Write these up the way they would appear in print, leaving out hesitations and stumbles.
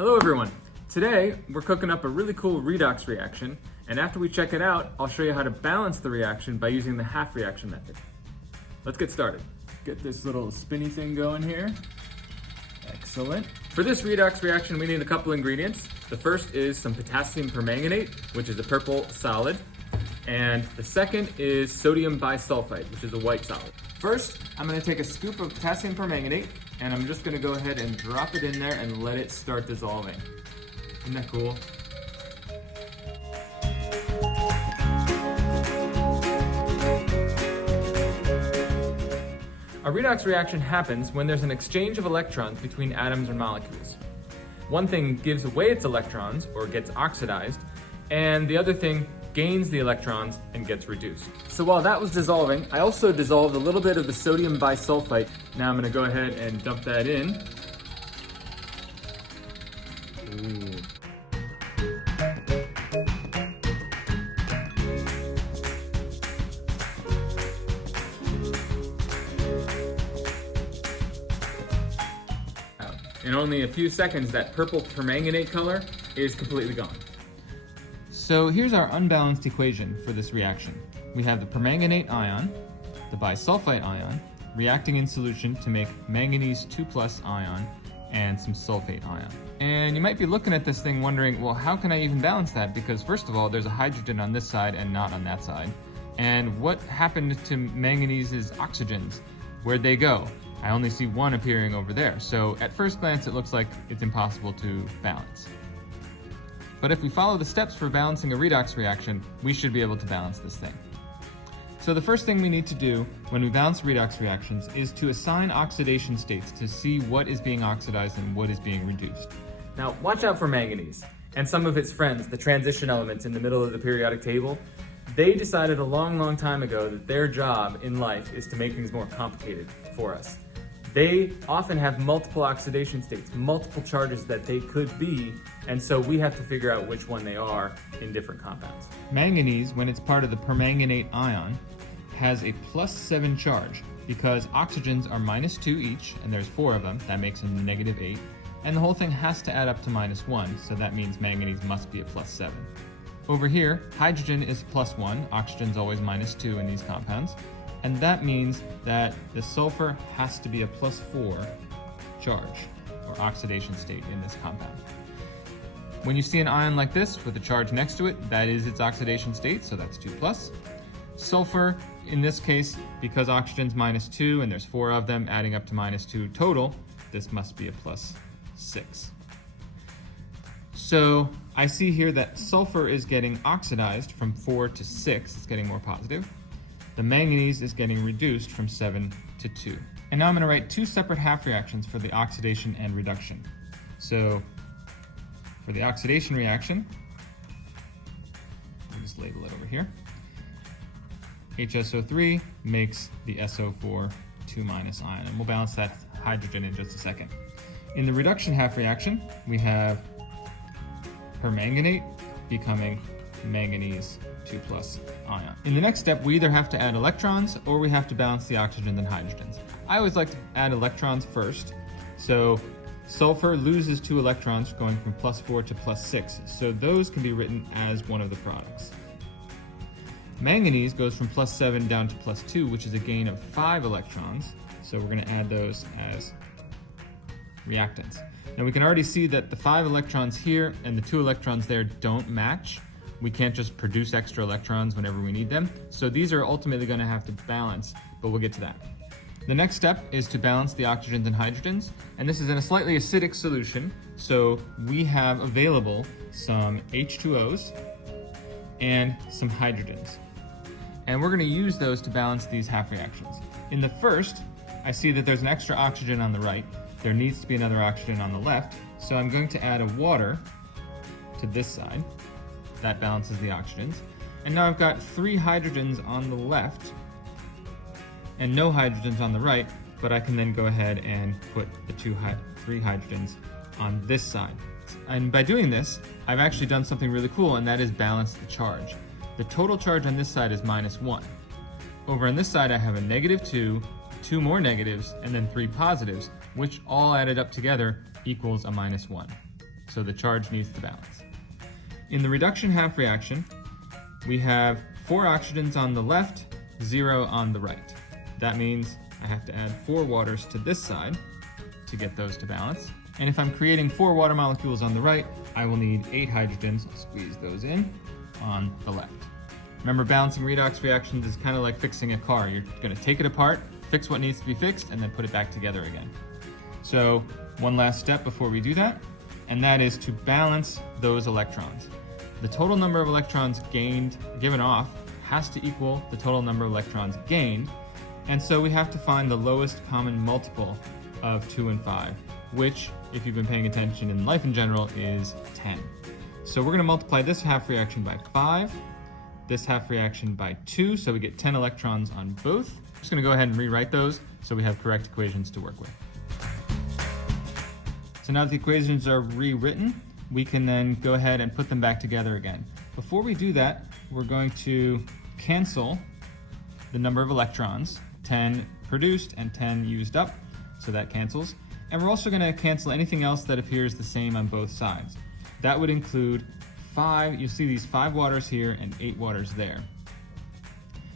Hello everyone. Today we're cooking up a really cool redox reaction, and after we check it out, I'll show you how to balance the reaction by using the half reaction method. Let's get started. Get this little spinny thing going here. Excellent. For this redox reaction, we need a couple ingredients. The first is some potassium permanganate, which is a purple solid. And the second is sodium bisulfite, which is a white solid. First, I'm gonna take a scoop of potassium permanganate, and I'm just gonna go ahead and drop it in there and let it start dissolving. Isn't that cool? A redox reaction happens when there's an exchange of electrons between atoms or molecules. One thing gives away its electrons, or gets oxidized, and the other thing gains the electrons and gets reduced. So while that was dissolving, I also dissolved a little bit of the sodium bisulfite. Now I'm gonna go ahead and dump that in. Ooh. In only a few seconds, that purple permanganate color is completely gone. So here's our unbalanced equation for this reaction. We have the permanganate ion, the bisulfite ion, reacting in solution to make manganese 2+ ion and some sulfate ion. And you might be looking at this thing wondering, well, how can I even balance that? Because first of all, there's a hydrogen on this side and not on that side. And what happened to manganese's oxygens? Where'd they go? I only see one appearing over there. So at first glance, it looks like it's impossible to balance. But if we follow the steps for balancing a redox reaction, we should be able to balance this thing. So the first thing we need to do when we balance redox reactions is to assign oxidation states to see what is being oxidized and what is being reduced. Now watch out for manganese and some of its friends, the transition elements in the middle of the periodic table. They decided a long time ago that their job in life is to make things more complicated for us. They often have multiple oxidation states, multiple charges that they could be, and so we have to figure out which one they are in different compounds. Manganese, when it's part of the permanganate ion, has a +7 charge because oxygens are -2 each, and there's 4 of them, that makes them -8, and the whole thing has to add up to -1, so that means manganese must be a +7. Over here, hydrogen is +1, oxygen's always -2 in these compounds, and that means that the sulfur has to be a +4 charge, or oxidation state in this compound. When you see an ion like this with a charge next to it, that is its oxidation state, so that's 2+. Sulfur, in this case, because oxygen's -2 and there's 4 of them adding up to -2 total, this must be a +6. So I see here that sulfur is getting oxidized from 4 to 6, it's getting more positive. The manganese is getting reduced from 7 to 2. And now I'm going to write 2 separate half reactions for the oxidation and reduction. So for the oxidation reaction, I'll just label it over here. HSO3 makes the SO4 2- ion, and we'll balance that hydrogen in just a second. In the reduction half reaction, we have permanganate becoming manganese 2+ ion. In the next step, we either have to add electrons or we have to balance the oxygens and hydrogens. I always like to add electrons first. So sulfur loses 2 electrons going from +4 to +6. So those can be written as one of the products. Manganese goes from +7 down to +2, which is a gain of 5 electrons. So we're going to add those as reactants. Now we can already see that the 5 electrons here and the 2 electrons there don't match. We can't just produce extra electrons whenever we need them. So these are ultimately going to have to balance, but we'll get to that. The next step is to balance the oxygens and hydrogens, and this is in a slightly acidic solution. So we have available some H2Os and some hydrogens. And we're going to use those to balance these half reactions. In the first, I see that there's an extra oxygen on the right. There needs to be another oxygen on the left. So I'm going to add a water to this side. That balances the oxygens. And now I've got 3 hydrogens on the left and no hydrogens on the right, but I can then go ahead and put the 3 hydrogens on this side. And by doing this, I've actually done something really cool, and that is balance the charge. The total charge on this side is -1. Over on this side, I have a -2, 2 more negatives, and then 3 positives, which all added up together equals a -1. so the charge needs to balance. In the reduction half reaction, we have 4 oxygens on the left, 0 on the right. That means I have to add 4 waters to this side to get those to balance. And if I'm creating 4 water molecules on the right, I will need 8 hydrogens, I'll squeeze those in, on the left. Remember, balancing redox reactions is kind of like fixing a car. You're going to take it apart, fix what needs to be fixed, and then put it back together again. So one last step before we do that, and that is to balance those electrons. The total number of electrons given off has to equal the total number of electrons gained, and so we have to find the lowest common multiple of 2 and 5, which, if you've been paying attention in life in general, is 10. So we're going to multiply this half reaction by 5, this half reaction by 2, so we get 10 electrons on both. I'm just going to go ahead and rewrite those so we have correct equations to work with. So now that the equations are rewritten, we can then go ahead and put them back together again. Before we do that, we're going to cancel the number of electrons, 10 produced and 10 used up, so that cancels. And we're also going to cancel anything else that appears the same on both sides. That would include 5, you'll see these 5 waters here and 8 waters there.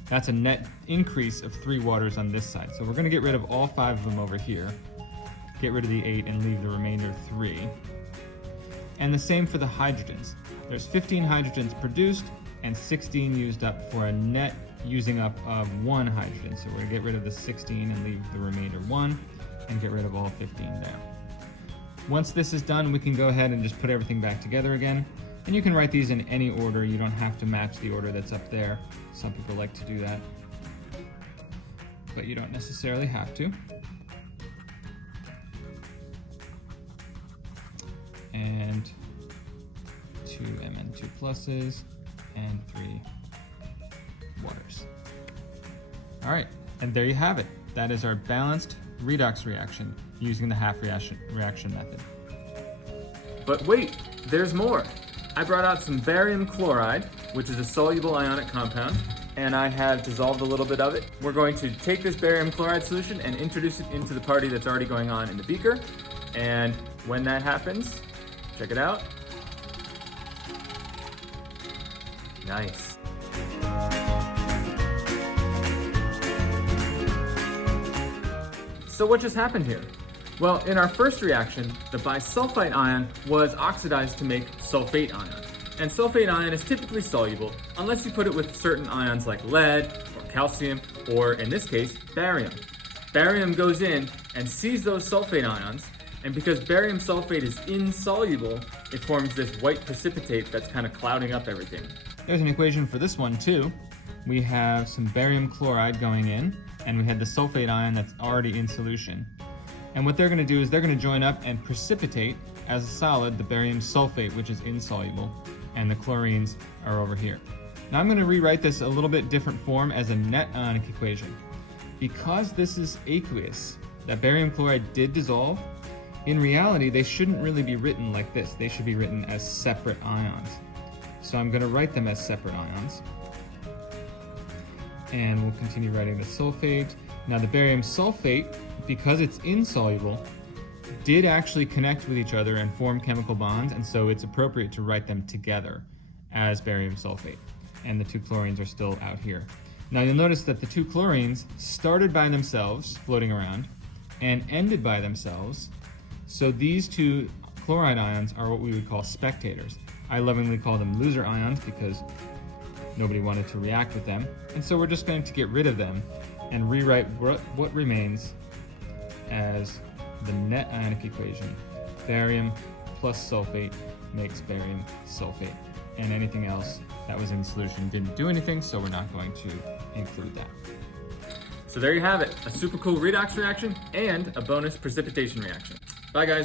That's a net increase of 3 waters on this side. So we're going to get rid of all 5 of them over here, get rid of the 8 and leave the remainder 3. And the same for the hydrogens. There's 15 hydrogens produced and 16 used up for a net using up of 1 hydrogen. So we're going to get rid of the 16 and leave the remainder 1 and get rid of all 15 there. Once this is done, we can go ahead and just put everything back together again. And you can write these in any order. You don't have to match the order that's up there. Some people like to do that, but you don't necessarily have to. And 2 Mn2 pluses and 3 waters. All right, and there you have it. That is our balanced redox reaction using the half reaction method. But wait, there's more. I brought out some barium chloride, which is a soluble ionic compound, and I have dissolved a little bit of it. We're going to take this barium chloride solution and introduce it into the party that's already going on in the beaker. And when that happens, check it out. Nice. So what just happened here? Well, in our first reaction, the bisulfite ion was oxidized to make sulfate ion. And sulfate ion is typically soluble unless you put it with certain ions like lead or calcium, or in this case, barium. Barium goes in and sees those sulfate ions, and because barium sulfate is insoluble, it forms this white precipitate that's kind of clouding up everything. There's an equation for this one too. We have some barium chloride going in, and we had the sulfate ion that's already in solution. And what they're going to do is they're going to join up and precipitate as a solid the barium sulfate, which is insoluble, and the chlorines are over here. Now I'm going to rewrite this a little bit different form as a net ionic equation. Because this is aqueous, that barium chloride did dissolve, in reality they shouldn't really be written like this. They should be written as separate ions. So I'm going to write them as separate ions. And we'll continue writing the sulfate. Now the barium sulfate, because it's insoluble, did actually connect with each other and form chemical bonds, and so it's appropriate to write them together as barium sulfate. And the 2 chlorines are still out here. Now you'll notice that the 2 chlorines started by themselves, floating around, and ended by themselves. So these 2 chloride ions are what we would call spectators. I lovingly call them loser ions because nobody wanted to react with them. And so we're just going to get rid of them and rewrite what remains as the net ionic equation. Barium plus sulfate makes barium sulfate. And anything else that was in solution didn't do anything, so we're not going to include that. So there you have it, a super cool redox reaction and a bonus precipitation reaction. Bye guys.